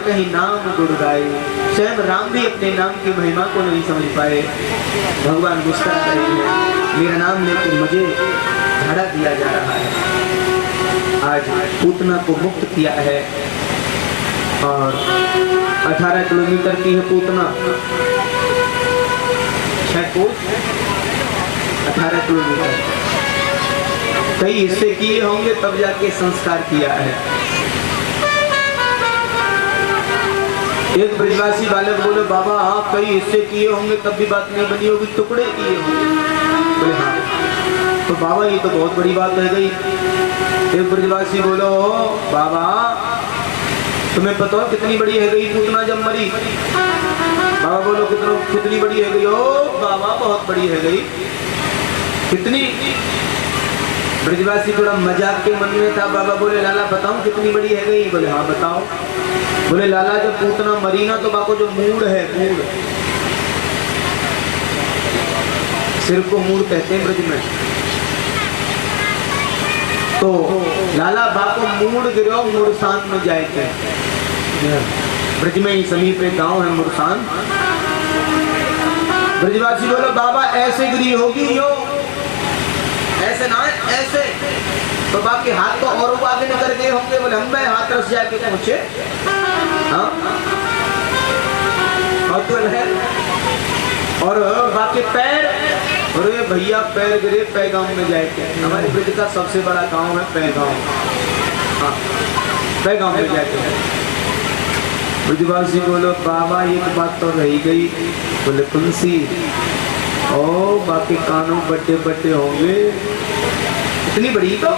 कहीं नाम गुण गाए। स्वयं राम भी अपने नाम की महिमा को नहीं समझ पाए। भगवान गुस्सा कर रहे हैं, मेरा नाम लेकर मुझे झाड़ा दिया जा रहा है। आज पूतना को मुक्त किया है और 18 किलोमीटर की है पूतना, 18 किलोमीटर कई हिस्से किए होंगे तब जाके संस्कार किया है। एक ब्रजवासी बालक बोले, बाबा आप कई हिस्से किए होंगे तब भी बात नहीं बनी होगी, टुकड़े किए होंगे। बोले हाँ। तो बाबा ये तो बहुत बड़ी बात रह गई। एक ब्रजवासी बोलो, बाबा तुम्हें पता हो कितनी बड़ी है गई पूतना जब मरी? बाबा बोलो कितनी बड़ी है गई? ओ बाबा बहुत बड़ी है गई। कितनी? ब्रजवासी थोड़ा मजाक के मन में था। बाबा बोले, लाला बताऊं कितनी बड़ी है गई? बोले हाँ बताओ। बोले, लाला जब पूतना मरी ना तो बाको जो मूड है, मूड, सिर को मूड कहते हैं ब्रज में, तो लाला बाको मूड गिरो मुरसान में जाए थे। ब्रज में ही समीप एक गांव है मुरसान। ब्रजवासी बोलो, बाबा ऐसे गिरी होगी यो, ऐसे ना ऐसे। तो बाकी हाथ तो और आगे निकल गए होंगे। बोले हम मैं हाथ रस जाके पहुंचे। हाँ और बाकी पैर, अरे भैया पैर गिरे पैगाम में जाके। हमारे ब्रज का सबसे बड़ा गांव है पैगाम। हाँ पैगाम में जाके। ब्रजवासी बोलो, बाबा एक बात तो रही गई। बोले कौन सी? ओ बाकी कानों बड़े बड़े होंगे, इतनी बड़ी तो?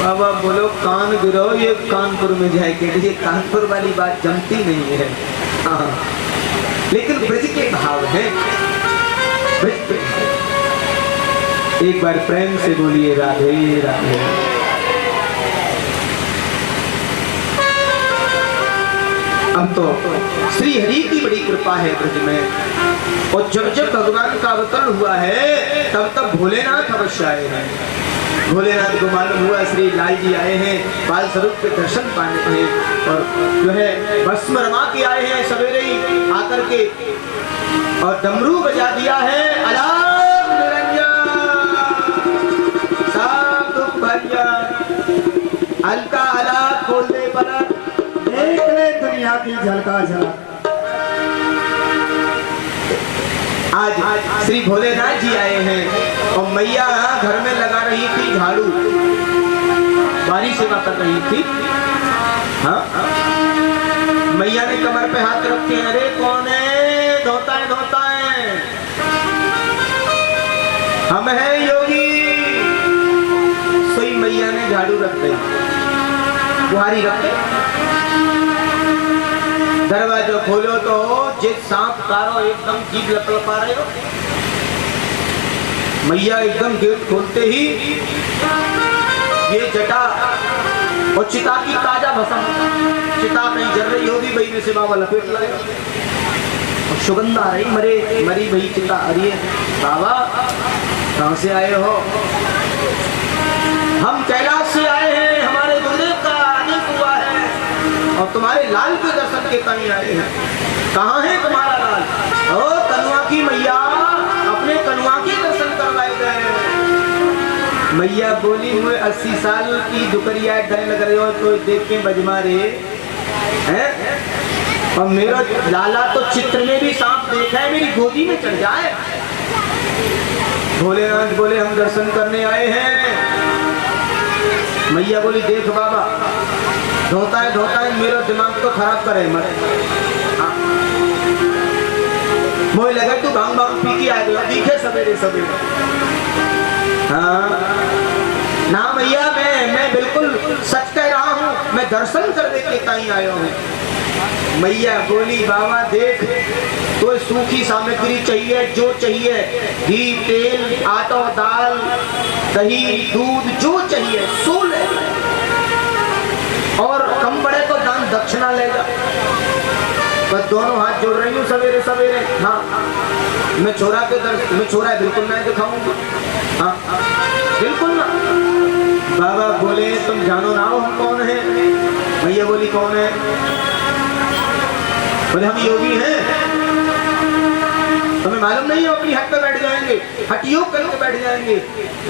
बाबा बोलो कान गिरो ये कानपुर में जाएंगे। ये कानपुर वाली बात जमती नहीं है। हाँ लेकिन ब्रज के भाव है। एक बार प्रेम से बोलिए राधे राधे। अब तो श्री हरि की बड़ी कृपा है ब्रज में। और जब जब भगवान का अवतरण हुआ है तब तब भोलेनाथ अवश्य आए हैं। भोलेनाथ को मालूम हुआ श्री लाल जी आए हैं, बाल स्वरूप के दर्शन पाने हैं और जो है भस्म रमा के आए हैं सवेरे ही आकर के और डमरू बजा दिया है। अलाप निरंजन सब दुख भंजन, हल्का अलाप खोल दे पलक, देख ले दुनिया की झलका झलक। आज श्री भोलेनाथ जी आए हैं और मैया घर में लगा रही थी झाड़ू, बारी सेवा कर रही थी। हाँ मैया ने कमर पे हाथ रखे, अरे कौन है? धोता है धोता है, हम हैं योगी। सोई मैया ने झाड़ू रख दी, बुहारी रख दी। दरवाजा खोलो तो जिस सांप कारो एकदम जीभ लपलपा रहे हो। मैया एकदम गेट खोलते ही ये जटा और चिता की ताजा भस्म, चिता कहीं जल रही होगी, वही में से बाबा लपेट लगे और सुगंध आ रही, मरी वही चिता। अरे बाबा कहां से आए हो? हम कैलाश से आए हैं, हमारे गुरुदेव का आदेश हुआ है और तुम्हारे लाल के दर्शन के कहीं आए हैं। कहाँ है तुम्हारा लाल? ओ कनुआ की मैया, अपने कनुआ के दर्शन करवाए गए। मैया बोली, हुए 80 साल की दुकरिया डर लग रहे हो तो देख के बजमारे हैं। और मेरा लाला तो चित्र में भी सांप देखा है, मेरी गोदी में चढ़ जाए। भोलेनाथ बोले, हम दर्शन करने आए हैं। मैया बोली, देख बाबा धोता है मेरा दिमाग तो खराब करे मत। मोह लगा तू भांग पी के आ गया, दिखे सवेरे सवेरे। हाँ ना भैया, मैं बिल्कुल सच कह रहा हूँ, मैं दर्शन करने के कहीं आया हूँ। मैया बोली, बाबा देख तो सूखी सामग्री चाहिए, जो चाहिए घी तेल आटा दाल दही दूध जो चाहिए सो ले, और कम पड़े तो दान दक्षिणा ले जा। बस दोनों हाथ जोड़ रही हूँ सवेरे सवेरे। हाँ मैं छोरा बिल्कुल नहीं दिखाऊंगा। हाँ बिल्कुल ना। बाबा बोले, तुम जानो ना हम कौन है? भैया बोली, कौन है? बोले हम योगी हैं, तुम्हें मालूम नहीं है, अपनी हट पे बैठ जाएंगे, हट योग करके बैठ जाएंगे।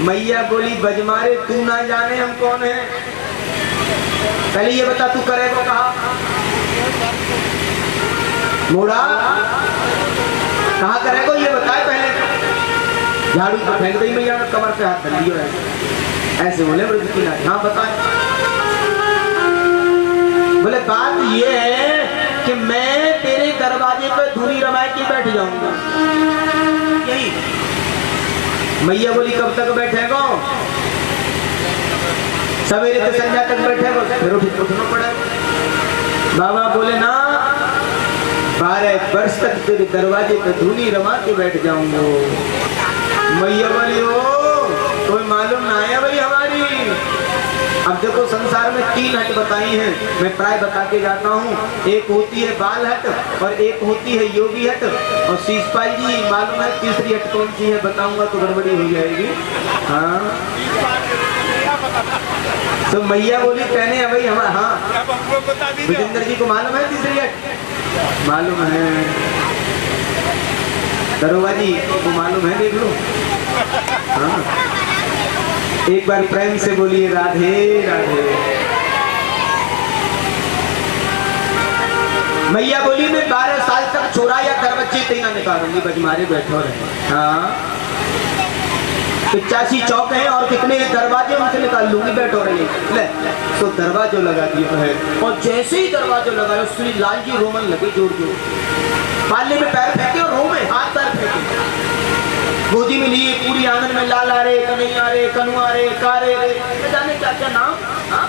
मैया बोली बजमारे तू ना जाने हम कौन है, पहले ये बता तू करेगा कहा, मोड़ा कहा करेगा ये बताए पहले। झाड़ू तो फेंक गई मैया ने, कमर पे हाथ धर लिया ऐसे बोले ब्रजकीनाथ। हाँ बताए। बोले बात ये है कि मैं तेरे दरवाजे पे धूनी रमाए के बैठ जाऊंगा, यही। मैया बोली कब तक बैठेगा, सवेरे से संध्या तक बैठेगा, फिर उठना पड़ेगा। बाबा बोले ना 12 वर्ष तक तेरे दरवाजे पे धूनी रमा के बैठ जाऊंगा। मैया बोली ओ कोई मालूम ना है भाई हमारी। अब देखो संसार में 3 हट बताई हैं, मैं प्राय बता के जाता हूँ। एक होती है बाल हट और एक होती है योगी हट, और शीशपाल जी मालूम है तीसरी हट कौन सी है, बताऊंगा तो गड़बड़ी हो जाएगी। हाँ तो मैया बोली कहने है भाई हमारा, हाँ विजेंद्र जी को मालूम है तीसरी हट, मालूम है दरोगा जी को मालूम है, देख लो। हाँ एक बार प्रेम से बोलिए राधे राधे। मैया बोली मैं 12 साल तक छोरा या घर बच्चे तेना निकालूंगी, बजमारे बैठो रहे। हाँ 85 चौक है और कितने दरवाजे उनसे निकाल लूंगी, बैठो रही ले। तो दरवाजो लगा दिया है, और जैसे ही दरवाजो लगाया श्री लाल जी रोमन लगे जोर जोर, पाले में पैर फेंके और रो में हाथ पैर फेंके, गोदी में लिए पूरी आंगन में लाल आ रे कन्हैया रे कनुआ रे कारे रे न जाने क्या क्या नाम। हाँ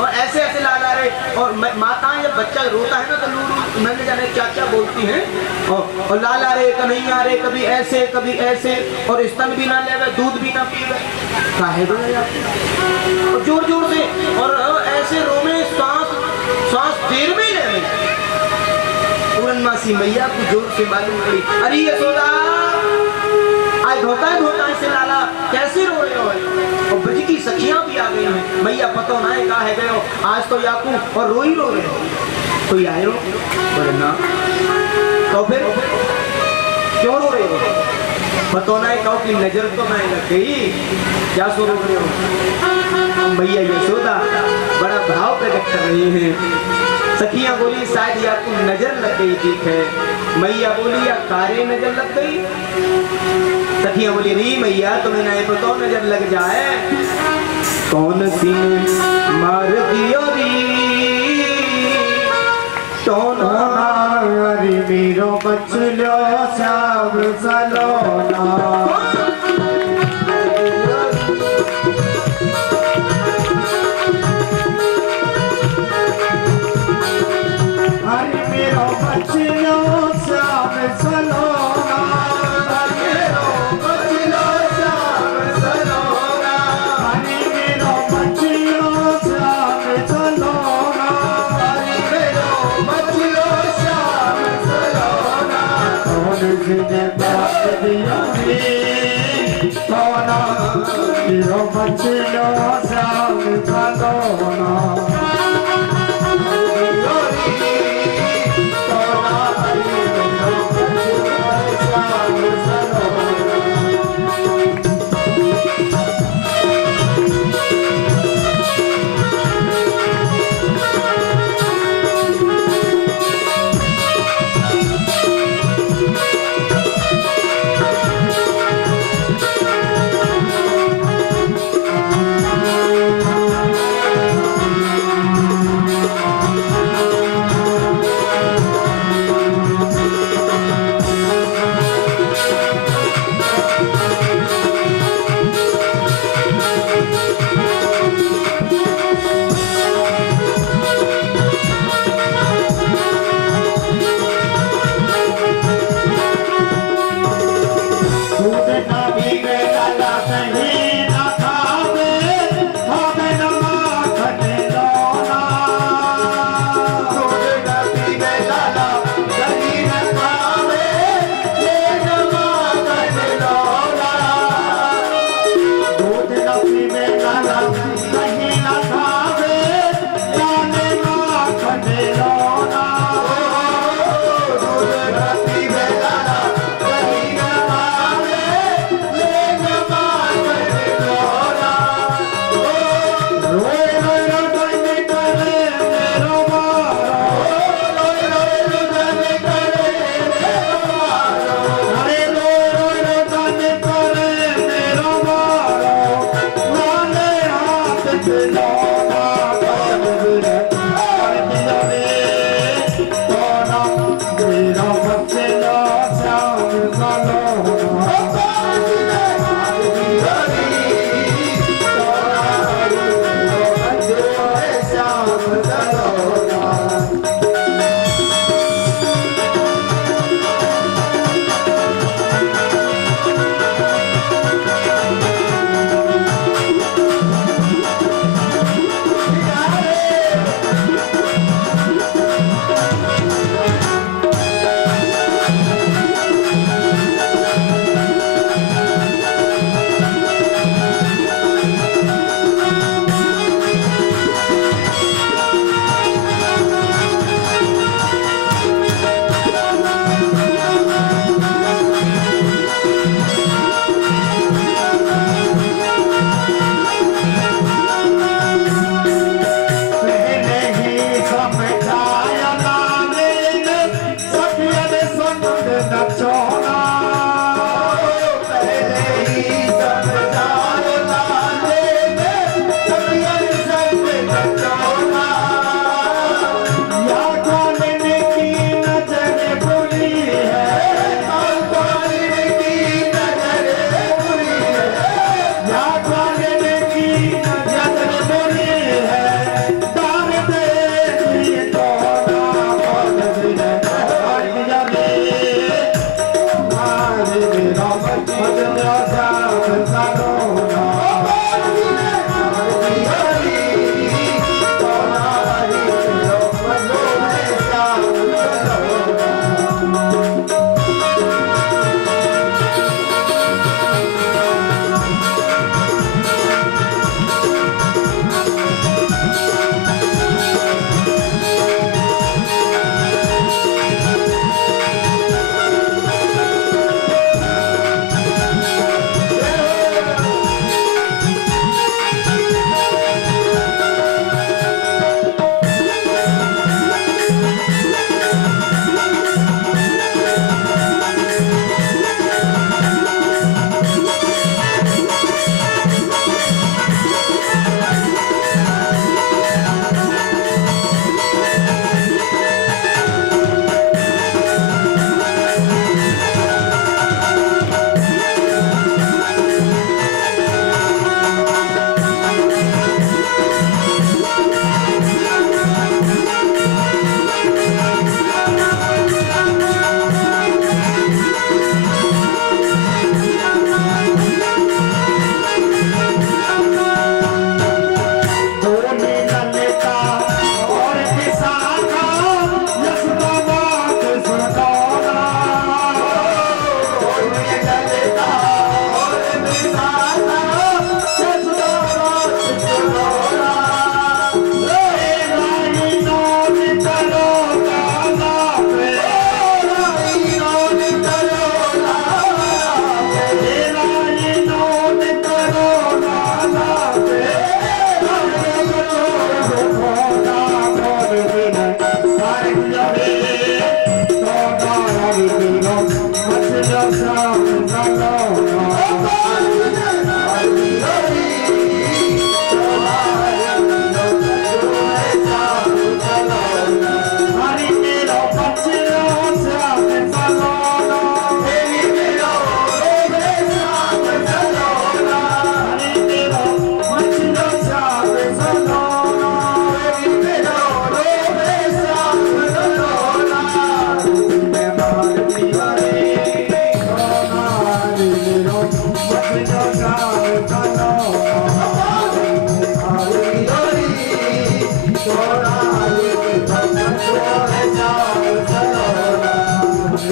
और ऐसे ऐसे लाल आ रे, और माताएं जब बच्चा रोता है ना तो लूलू मैंने जाने क्या क्या बोलती हैं, और लाल आ रे कन्हैया रे, कभी ऐसे कभी ऐसे, और स्तन भी ना ले दूध भी ना पीवे, काहे और जोर जोर से, और ऐसे रो में सांस देर में ले पूरनमासी मैया को जोर से मालूम पड़ी, अरे यशोदा आज धोता है से लाला कैसे रो रहे हो, और ब्रज की सखियां भी आ गई हैं। मैया पतो ना है कहा है गए हो, आज तो याकू और रो ही रो रहे हो, कोई आए हो बोले ना, तो फिर क्यों रो रहे हो, पतो ना है कहो कि नजर तो मैं लग गई, क्या सो रो रहे हो। मैया यशोदा बड़ा भाव प्रकट कर रही हैं। सखियां बोली शायद या आपको नजर लग गई, ठीक है। मैया बोली या कारे नजर लग गई। सखियां बोली नहीं मैया तुम्हें नहीं पता नजर लग जाए, कौन सी मार दियो री तो नारी मेरो बचलो सब सलोना,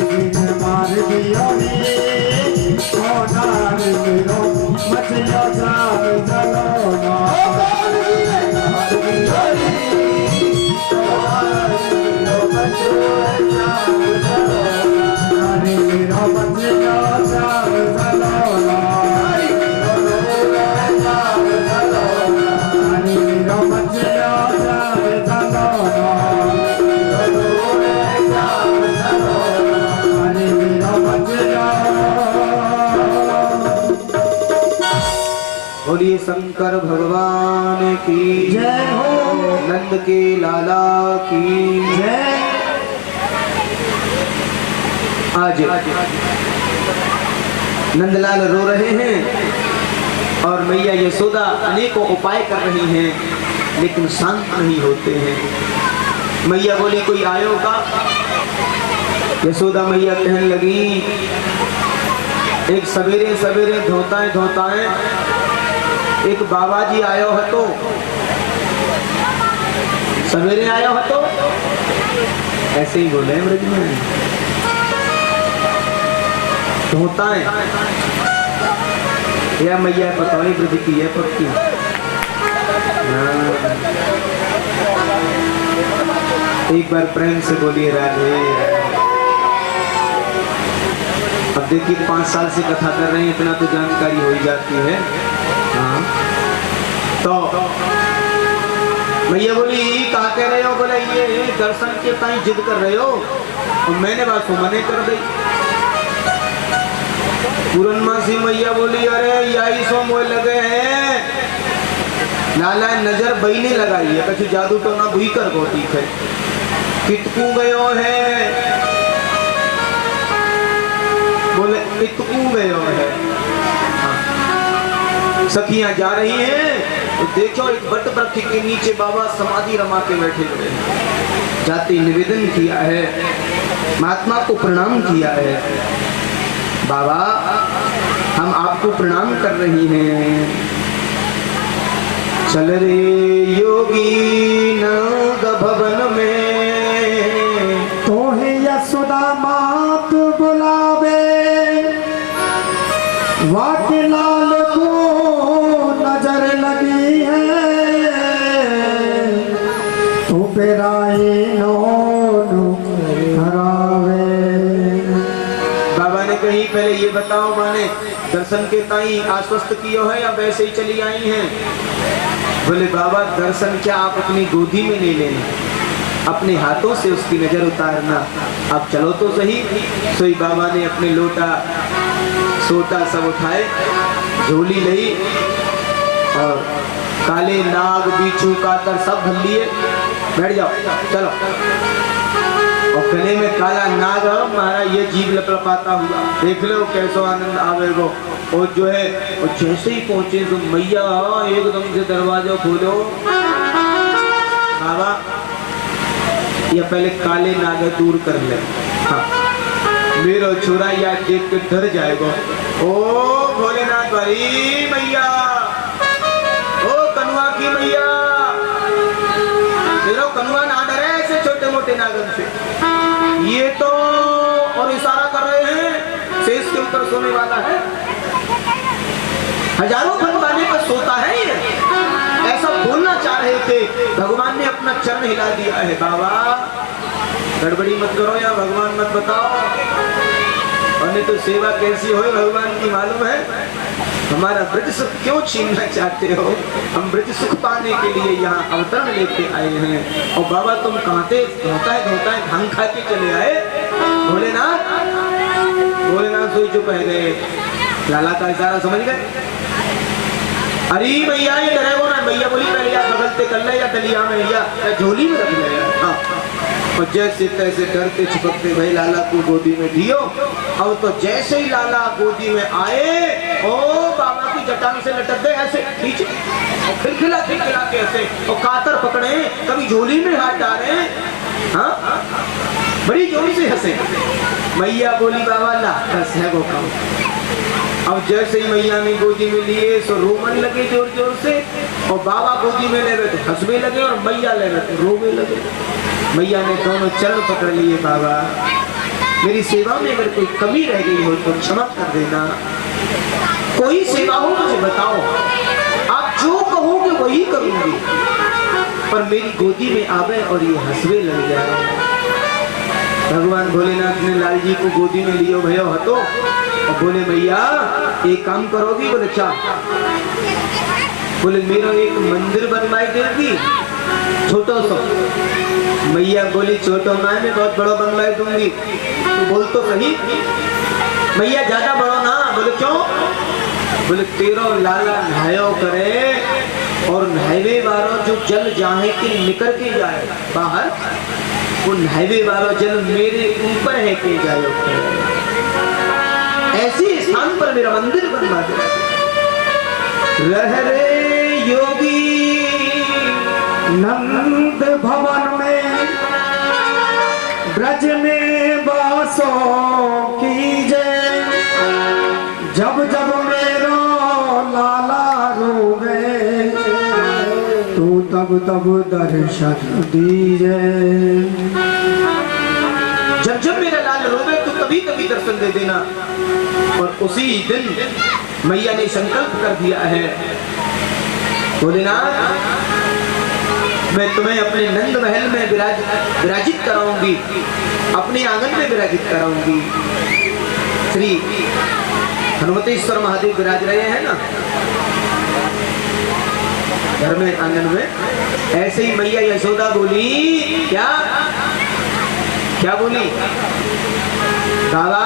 मार दिया मछलियों जाम जलोना बोलिए शंकर भगवान की जय हो, नंद के लाला की जय। आज नंदलाल रो रहे हैं और मैया यशोदा अनेकों उपाय कर रही हैं, लेकिन शांत नहीं होते हैं। मैया बोली कोई आयो का? यशोदा मैया कहने लगी एक सवेरे सवेरे धोताएं एक बाबा जी आयो है तो सवेरे आयो है तो ऐसे ही बोले ब्रज में धोताएं या मैया पता नहीं ब्रज की है पक्की। एक बार प्रेम से बोलिए राधे। अब देखिए 5 साल से कथा कर रहे हैं, इतना तो जानकारी हो ही जाती है। हाँ तो मैया बोली कहा कह रहे हो? बोले ये दर्शन के ताई जिद कर रहे हो और मैंने बात मने कर दी। पूरनमासी मैया बोली अरे यही सो मोह लगे हैं लाला नजर बही नहीं लगाई है कछु जादू तो ना भूई कर गोटी है कितकू गयो है। बोले इतकू गयो है। सखियां जा रही हैं तो देखो एक वट वृक्ष के नीचे बाबा समाधि रमा के बैठे हुए हैं। जाते निवेदन किया है, महात्मा को प्रणाम किया है। बाबा हम आपको प्रणाम कर रही हैं। चल रे योगी नंद भवन में तो है यशोदा मात बुलावे वाके लाल को नजर लगी है तो पेराए करावे। बाबा ने कही पहले ये बताओ माने दर्शन के ताई आश्वस्त कियो है या वैसे ही चली आई हैं? बोले बाबा दर्शन क्या आप अपनी गोदी में ले लेना, अपने हाथों से उसकी नजर उतारना। आप चलो तो सही। सोई बाबा ने अपने लोटा सोटा सब उठाए, झोली ली और काले नाग बिच्छू कातर सब भर लिए। बैठ जाओ चलो। और गले में काला नाग महाराज ये जीव लपलपाता हुआ देख लो कैसो आनंद आवेगो। और जो है वो जैसे ही पहुंचे तो मैया एकदम से दरवाजा खोलो। बाबा या पहले काले नाग दूर कर ले। हाँ मेरा छोरा या देख के डर जाएगा। ओ भोलेनाथ भाई मैया, ओ कनुआ की मैया, तेरा कनुआ ना डरे ऐसे छोटे मोटे नागन से। ये तो और इशारा कर रहे हैं शेष के ऊपर सोने वाला है, हजारों बनवाने पर सोता है ये। ऐसा बोलना चाह रहे थे, भगवान ने अपना चरण हिला दिया है। बाबा गड़बड़ी मत करो या भगवान मत बताओ, और नहीं तो सेवा कैसी हो भगवान की मालूम है। हमारा ब्रज सुख क्यों छीनना चाहते हो? हम ब्रज सुख पाने के लिए यहाँ अवतरण लेके आए हैं। और बाबा तुम कहते धोता है भांग खा के चले आए। भोलेनाथ सोई चुप है गए। लाला का इशारा समझ गए। अरे मैया ये डरेगो ना। मैया बोली पहले या बगलते कर ले या दलिया में या झोली में रख ले। हाँ और जैसे तैसे डरते छिपकते भाई लाला को गोदी में दियो। अब तो जैसे ही लाला गोदी में आए ओ बाबा की जटान से लटक गए ऐसे खींचे और खिलखिला के ऐसे और कातर पकड़े, कभी झोली में हाथ डाले। हाँ बड़ी जोर से हंसे। मैया बोली बाबा ला बस है वो काम। अब जैसे ही मैया ने गोदी में लिए तो रोमन लगे जोर जोर से, और बाबा गोदी में ले गए तो हंसने लगे और मैया ले गए तो रोने लगे। मैया ने दोनों चरण पकड़ लिए। बाबा मेरी सेवा में अगर कोई कमी रह गई हो तो क्षमा कर देना। कोई सेवा हो मुझे बताओ, आप जो कहोगे वही करूंगी, पर मेरी गोदी में आवे और ये हंसवे लग जाए। भगवान भोलेनाथ ने लाल जी को गोदी में लियो भयो हतो और बोले भैया एक काम करोगी? बोले क्या? बोले मेरा एक मंदिर बनवाई देगी छोटो सा। मैया बोली छोटो मैं बहुत बड़ा बनवाई दूंगी। तो बोल तो सही मैया, ज्यादा बड़ा ना। बोले क्यों? बोले तेरो लाला नहायो करे और नहावे वालों जो जल जाए के निकल के जाए बाहर, वो नहावे वाला जल मेरे ऊपर है के जाए। ऐसे स्थान पर मेरा मंदिर बनवा दे। रह रे योगी नंद भवन में ब्रज में वासो कीजे, जब जब मेरो लाला रोवे तू तब तब दर्शन दीजे। जब जब मेरा लाल रोवे तो तभी तभी दर्शन दे देना। और उसी दिन मैया ने संकल्प कर दिया है, भोलेनाथ मैं तुम्हें अपने नंद महल में विराजित कराऊंगी, अपने आंगन में विराजित कराऊंगी। श्री हनुमतेश्वर महादेव विराज रहे हैं ना घर में, आंगन में। ऐसे ही मैया यशोदा बोली, क्या क्या बोली? बाबा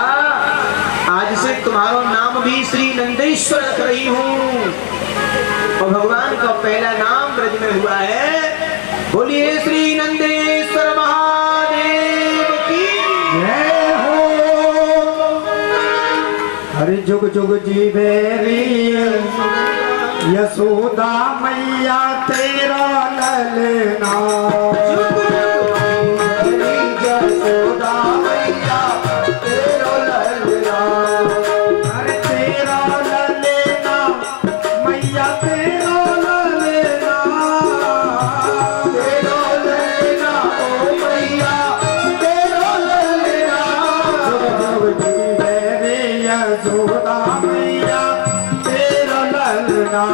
आज से तुम्हारा नाम भी श्री नंदेश्वर रख रही हूँ। और भगवान का पहला नाम ब्रज में हुआ है। बोलिए श्री नंदेश्वर महादेव की जय हो। हरि जुग जुग जीवेरी यशोदा मैया तेरा ललना। यशोदा मैया तेरा ललना, अरे तेरा ललना मैया तेरा ललना, तेरा ललना ओ मैया तेरा ललना। जुग जुग जीवे यशोदा मैया तेरा ललना।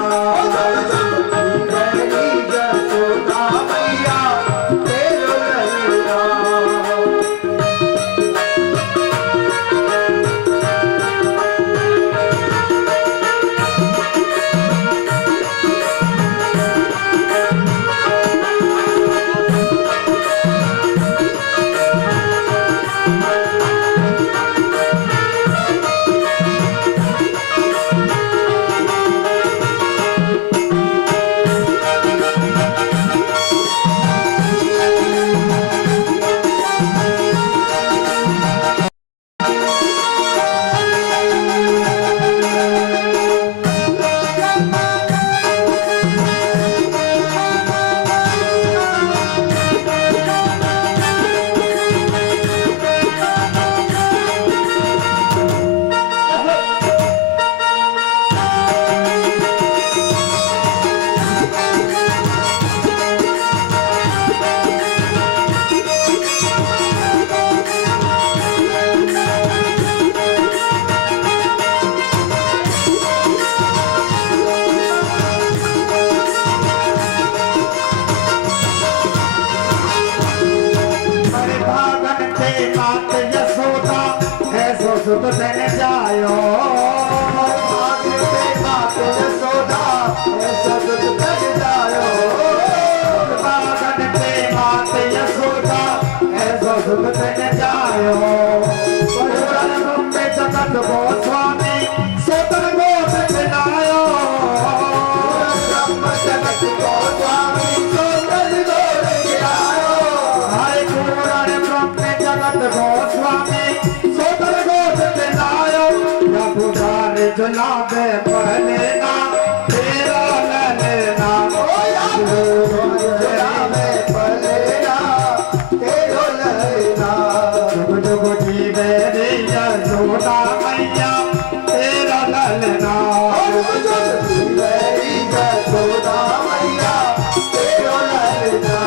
सुत तन जायो बात यशोदा ऐसा सुत तन जायो बागन पे मात यशोदा ऐसा सुत तन जायो पुराण में जगत गोस्वामी सोतर गोद बनायो ब्रह्म जगत गोस्वामी सोतर गोद बनायो हरे पुराण ब्रह्म जगत गोस्वामी सोतर गोद बनायो पुराण जुलाबे पहले ना तेरा ललना जुलाबे पहले ना तेरा ललना जुग जुग जीवे रे यशोदा मैया तेरा ललना जुग जुग जीवे रे यशोदा मैया तेरा ललना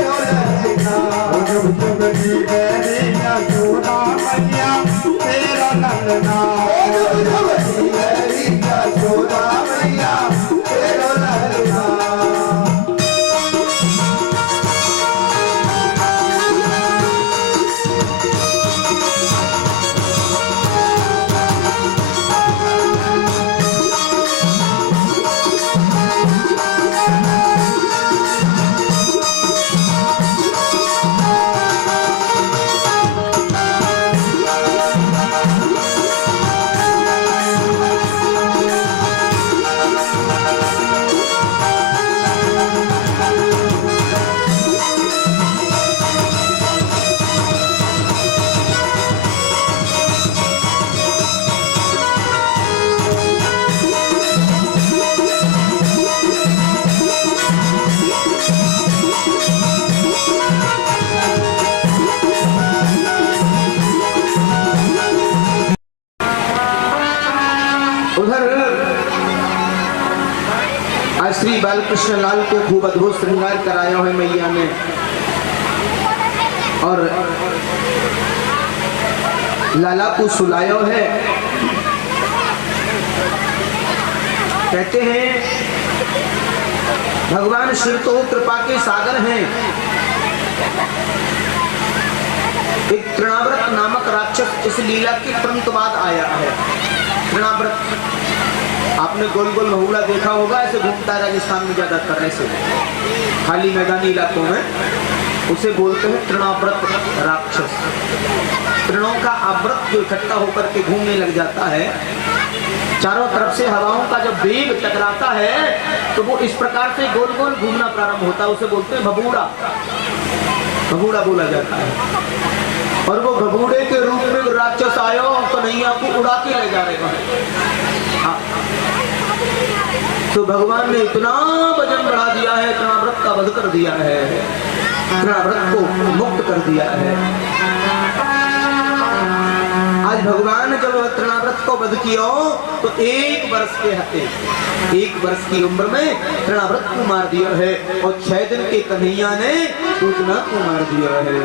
तेरो ललना जुग जुग जीवे रे यशोदा मैया तेरा ललना जुग जुग जीवे रे यशोदा मैया तेरो ललना उधर आज श्री बालकृष्ण लाल को खूब अद्भुत श्रृंगार कराया है मैया ने और लाला को सुलाया है। कहते हैं भगवान शिव तो कृपा के सागर हैं। एक तृणाव्रत नामक राक्षस इस लीला के तुरंत बाद आया है। तृणाव्रत आपने गोल गोल बहुड़ा देखा होगा, ऐसे घूमता है राजस्थान में ज्यादातर, ऐसे खाली मैदानी इलाकों में उसे बोलते हैं तृणाव्रत राक्षस। तृणों का आवृत जो इकट्ठा होकर के घूमने लग जाता है, चारों तरफ से हवाओं का जब वेग टकराता है तो वो इस प्रकार से गोल गोल घूमना प्रारंभ होता है, उसे बोलते हैं भबूड़ा। भबूड़ा बोला जाता है। और वो भबूड़े के रूप में राक्षस आयो कन्हैया को उड़ा के ले जा रहे हैं। हाँ। तो भगवान ने इतना वजन बढ़ा दिया है, तृणाव्रत का वध कर दिया है, तृणाव्रत को मुक्त कर दिया है। आज भगवान जब तृणाव्रत को वध किया तो 1 वर्ष के हते 1 वर्ष की उम्र में तृणाव्रत को मार दिया है और 6 दिन के कन्हैया ने पूतना को मार दिया है।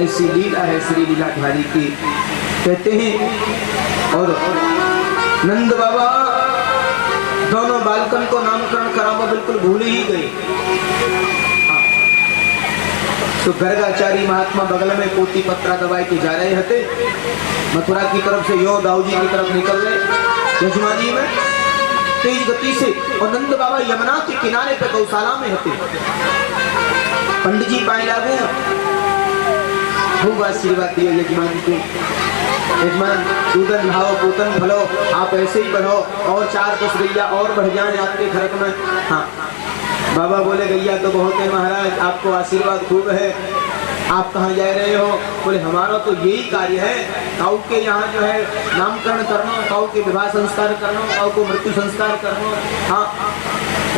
ऐसी लीला है श्री लीलाधारी की, कहते हैं। और नंद बाबा दोनों बालकन को नामकरण करावा बिल्कुल भूल ही गए। तो गर्गाचारी महात्मा बगल में कोटी पत्रा दबाई के जा रहे थे मथुरा की तरफ से, यो दाऊजी की तरफ निकल रहे यजमानी में तेज गति से। और नंद बाबा यमुना के किनारे पे गौशाला में थे। पंडित जी पाए लागू खूब आशीर्वाद दिए यजमान को, यजमान दूधन भाव पूतन भलो, आप ऐसे ही बढ़ो और 4-10 गैया और बढ़ जाए आपके घर में। हाँ बाबा बोले गैया तो बहुत है महाराज, आपको आशीर्वाद खूब है, आप कहाँ जा रहे हो? बोले हमारा तो यही कार्य है, काऊ के यहाँ जो है नामकरण करना, काऊ के विवाह संस्कार करना, काऊ को मृत्यु संस्कार करना। हाँ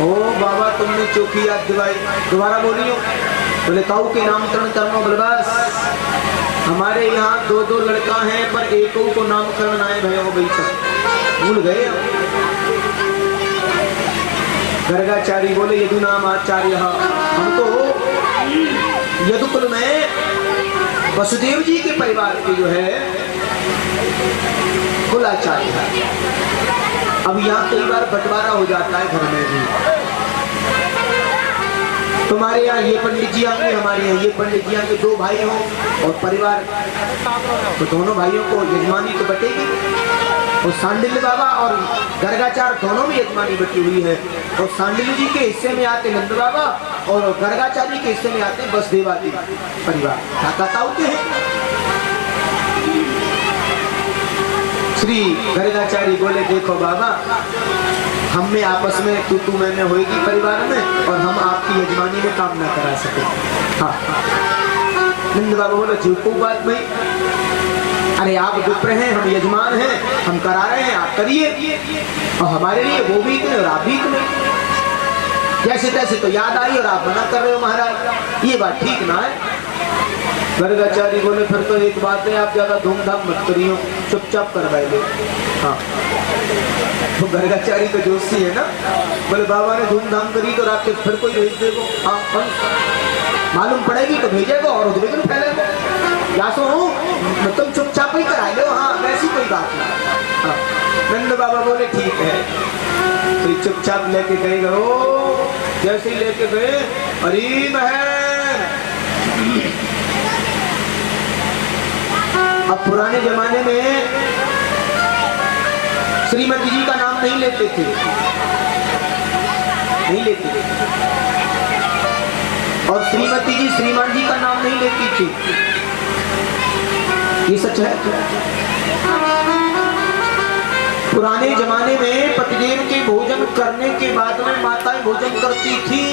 ओ बाबा तुमने चौकी याद दिवाई, दोबारा बोलियो। बोले काऊ के नामकरण करना। बोले बस हमारे यहाँ 2-2 लड़का हैं पर एक को नामकरण आए भैया भाई तक भूल गए। गर्गाचारी बोले यदु नाम आचार्य, हम तो यदुकुल में वसुदेव जी के परिवार के जो है कुलाचार्य है। अब यहाँ कई बार बंटवारा हो जाता है घर में भी, तुम्हारे यहाँ ये पंडित जी आएंगे, हमारे यहाँ ये पंडित जी आएंगे, 2 भाई हों और परिवार तो दोनों भाइयों को यजमानी तो बटेगी। और सांडिल्य बाबा और गर्गाचार दोनों में यजमानी बटी हुई है। और सांडिल्य जी के हिस्से में आते नंद बाबा और गर्गाचारी के हिस्से में आते वसुदेव आदि परिवार। होते हैं। श्री गर्गाचारी बोले देखो बाबा, हम में आपस में तू मैं होगी परिवार में और हम आपकी यजमानी में काम ना करा सके। हाँ नंद बाबा बोले झूठ बात नहीं, अरे आप विप्र हैं, हम यजमान हैं, हम करा रहे हैं, आप करिए। और हमारे लिए वो भी इतने और आप भी इतने, जैसे तैसे तो याद आई और आप मना कर रहे हो महाराज, ये बात ठीक ना है। गर्गाचारी बोले फिर तो एक बात है, आप ज्यादा धूमधाम मत करियो, चुपचाप करवाइए। हाँ तो गर्गाचारी तो जोशी है ना, बोले बाबा ने धूमधाम करी तो रात के फिर कोई भेज देगो। हाँ कौन मालूम पड़ेगी तो भेजेगो और उद्वेगन फैलेगो। या सो तुम चुपचाप ही करा लो। हाँ वैसी कोई बात नहीं। हाँ नंद बाबा बोले ठीक है। तो चुपचाप लेके गए गो। जैसे ही लेके गए अरे महर। अब पुराने जमाने में श्रीमती जी का नाम नहीं लेते थे, नहीं लेते थे। और श्रीमती जी श्रीमान जी का नाम नहीं लेती थी। ये सच है। पुराने जमाने में पतिदेव के भोजन करने के बाद में माताएं भोजन करती थी।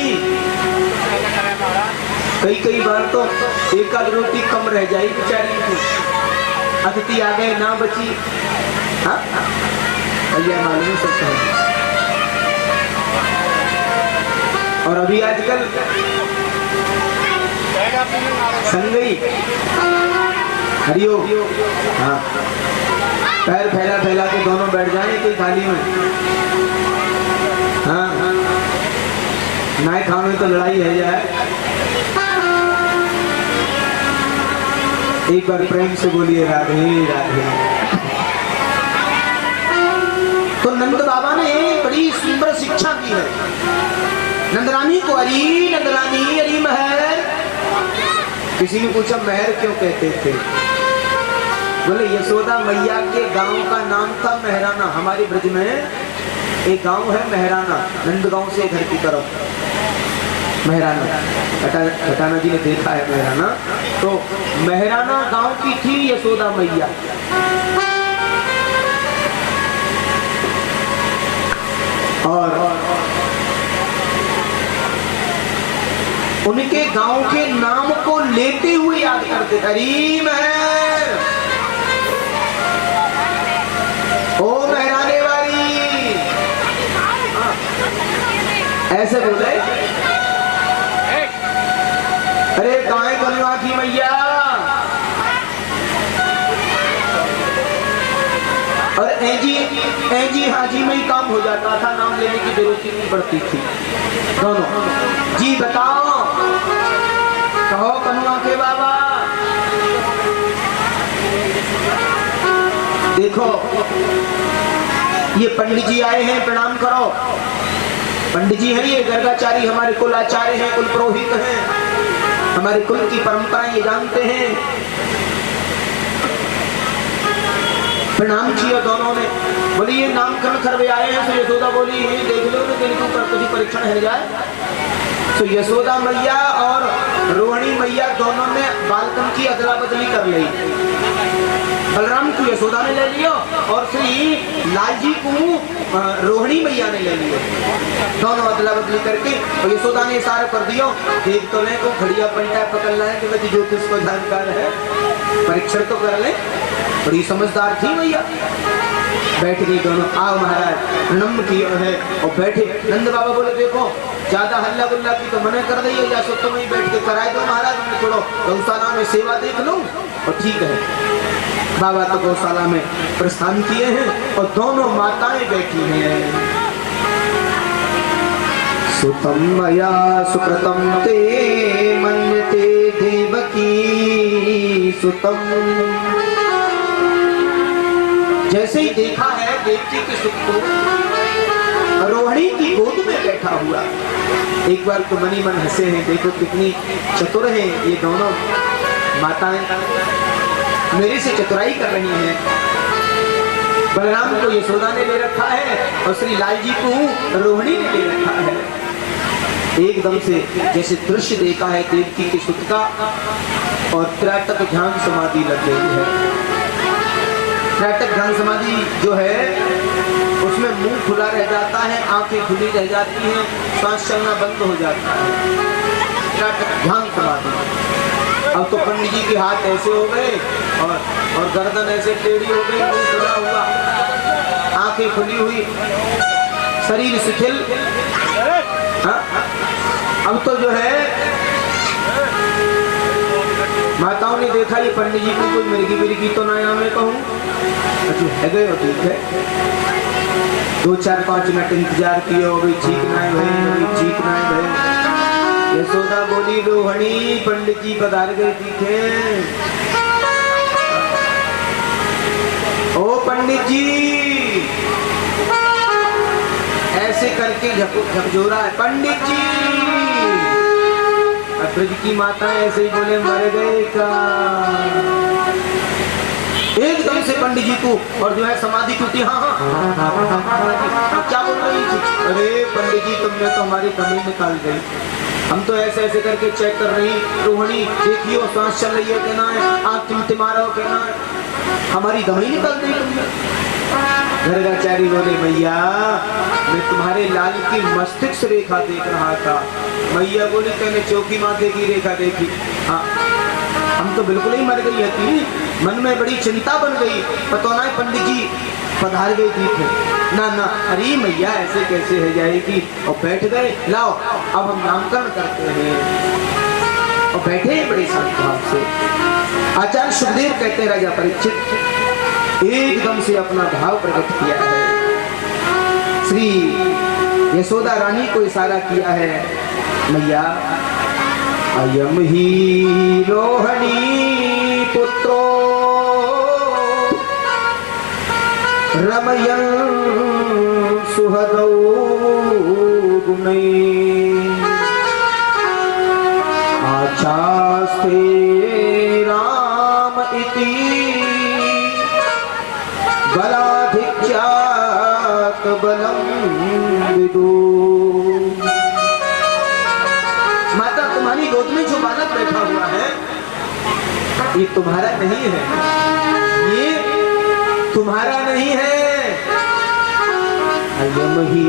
कई बार तो एक आध रोटी कम रह जाए बेचारी की। अतिथि आ गए ना बची। हाँ भैया मालूम सकता है। और अभी आजकल संगई हरिओ। हाँ पैर फैला फैला के दोनों बैठ जाए कोई थाली में। हाँ नाय खाने तो लड़ाई है जाए। एक बार प्रेम से बोलिए राधे राधे। तो नंद बाबा ने बड़ी सुंदर शिक्षा दी है। नंदरानी को अरी नंदरानी अरी महर। किसी ने पूछा महर क्यों कहते थे? बोले यशोदा मैया के गांव का नाम था महराना। हमारे ब्रज में एक गांव है महराना, नंदगांव से घर की तरफ महराना। खटाना जी ने देखा है महराना। तो महराना गांव की थी यशोदा मैया। और उनके गांव के नाम को लेते हुए याद करते थे। अरे महर ओ महराने वाली। ऐसे बोले। अरे गाय कलवा की मैया। और एजी हाजी में ही काम हो जाता था। नाम लेने की जरूरत नहीं पड़ती थी। दोनों जी बताओ कहो कनुआ के बाबा। देखो ये पंडित जी आए हैं, प्रणाम करो। पंडित जी हैं ये गर्गाचारी, हमारे कुल आचार्य हैं, कुल पुरोहित हैं, हमारे कुल की परंपराएं ये जानते हैं। प्रणाम किया दोनों ने। बोली ये नामकरण करवे आए हैं। तो यशोदा बोली देख लो ना इनको पर कुछ परीक्षण है जाए। तो यशोदा मैया और रोहिणी मैया दोनों ने बालकन की अदला बदली कर ली। बलराम को यशोदा ने ले लियो और श्री लाल जी को रोहिणी मैया ने ले लियो। दोनों अदला बदली करके और यशोदा ने इशारा कर दियो। देख तो ले को खड़िया पलटा पकड़ ला है कि मैं ज्योतिष को जानकार है, परीक्षण तो कर ले। बड़ी समझदार थी मैया। बैठ गई दोनों। आओ महाराज प्रणाम किया है और बैठे। नंद बाबा बोले देखो ज्यादा हल्ला गुल्ला की तो मना कर दी या सो तुम ही बैठ के कराए दो महाराज। मैं थोड़ा गौशाला में सेवा देख लूं। और ठीक है बाबा तो गौशाला में प्रस्थान किए हैं और दोनों माताएं बैठी हैं। सुतम मया सुकृतम ते मन्यते देवकी सुतम। जैसे ही देखा है देवकी के सुख को रोहिणी की गोद में बैठा हुआ। एक बार तो मनी मन हंसे हैं। देखो कितनी चतुर हैं ये दोनों माताएं, मेरे से चतुराई कर रही हैं। बलराम को यशोदा ने ले रखा है और श्री लाल जी को रोहिणी ने ले रखा है। एकदम से जैसे दृश्य देखा है देवकी के सुख का और त्राटक ध्यान समाधि लग गई है। त्राटक ध्यान समाधि जो है उसमें मुंह खुला रह जाता है, आंखें खुली रह जाती हैं, सांस चलना बंद हो जाता है। त्राटक ध्यान समाधि। अब तो पंडित जी के हाथ ऐसे हो गए और गर्दन ऐसे टेढ़ी हो गई, मुंह खुला हुआ, आंखें खुली हुई, शरीर शिथिल। हाँ? अब तो जो है माताओं ने देखा ये पंडित जी को कोई मिर्गी मिर्गी तो ना मैं कहूँ। अच्छा है गए ठीक है। 2-4-5 मिनट इंतजार कियो, अभी ठीक ना है भाई, अभी ठीक ना है भाई। यशोदा बोली रोहिणी पंडित जी पधार गए दिखे। ओ पंडित जी, ऐसे करके झकझोरा है पंडित जी। ब्रज की माता ऐसे ही बोले मर गए का। एकदम से पंडित जी को और जो है समाधि टूटी। हाँ हाँ क्या बोल रही थी? अरे पंडित जी तुमने तो हमारी कमी निकाल दी। हम तो ऐसे ऐसे करके चेक कर रही, रोहिणी देखियो सांस चल रही है कि ना है, आँख टिमटिमा रहा हो कि ना है, हमारी दम ही निकाल दी तुमने। गर्गाचारी बोले मैया मैं तुम्हारे लाल की मस्तिष्क रेखा देख रहा था। मैया बोली तेने चौकी माथे की रेखा देखी? हाँ हम तो बिल्कुल ही मर गई थी, मन में बड़ी चिंता बन गई, पता ना पंडित जी पधार गई थी। ना ना अरे मैया ऐसे कैसे हो जाएगी। और बैठ गए, लाओ अब हम नामकरण करते हैं। और बैठे हैं बड़े शांत भाव से। आचार्य सुखदेव कहते हैं राजा परीक्षित एकदम से अपना भाव प्रकट किया है। श्री यशोदा रानी को इशारा किया है, मैया अयम ही रोहिणी पुत्रो रमयन् सुहदौ गुणैः आचास्ते राम इति बलाधिक्यात् बलं विदु। माता तुम्हारी गोद में जो बालक बैठा हुआ है ये तुम्हारा नहीं है, ये तुम्हारा नहीं है। अयम ही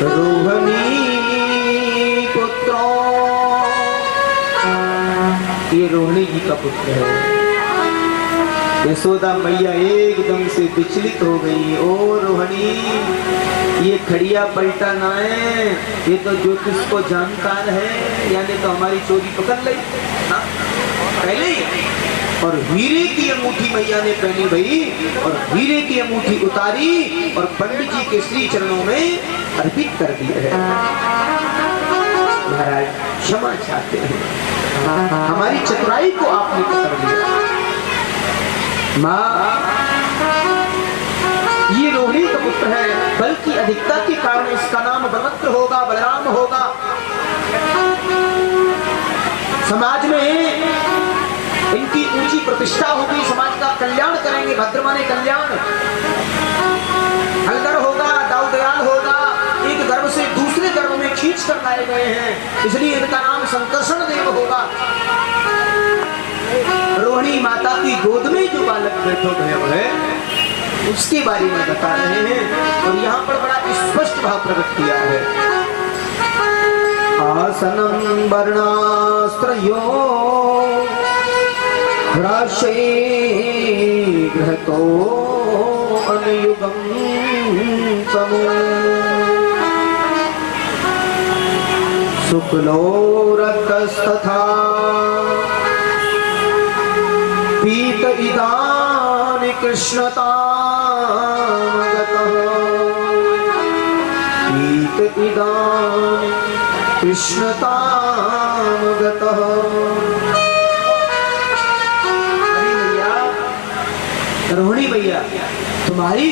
रोहिणी पुत्रो, ये रोहिणी जी का पुत्र है। यशोदा मैया एकदम से विचलित हो गई। ओ रोहिणी ये खड़िया पलटा ना है, ये तो ज्योतिष को जानता है, यानी तो हमारी चोरी पकड़ ली पहले ही। और हीरे की अंगूठी मैया ने पहनी भई और हीरे की अंगूठी उतारी और पंडित जी के श्री चरणों में अर्पित कर दी है। महाराज क्षमा चाहते हैं, हमारी चतुराई को आपने पकड़ लिया। माँ ये रोहिणी का पुत्र है, बल्कि अधिकता के कारण इसका नाम बलभद्र होगा, बलराम होगा। समाज में इनकी ऊंची प्रतिष्ठा होगी, समाज का कल्याण करेंगे। भद्र माने कल्याण। हलदर होगा, दाऊ दयाल होगा, एक गर्भ से दूसरे गर्भ में खींच कर लाए गए हैं, इसलिए इनका नाम संकर्षण देव होगा। रोहिणी माता की गोद में जो बालक बैठो गए है उसके बारे में बता रहे हैं और यहाँ पर बड़ा स्पष्ट भाव प्रकट किया है। आसनं वर्णास्त्रयो राशे घृतो अनुयुगं तमो शुक्लो रक्तस्तथा पीत इदानि कृष्णतां गतः पीत इदानि कृष्णतां गतः। अरे भैया रोहिणी भैया तुम्हारी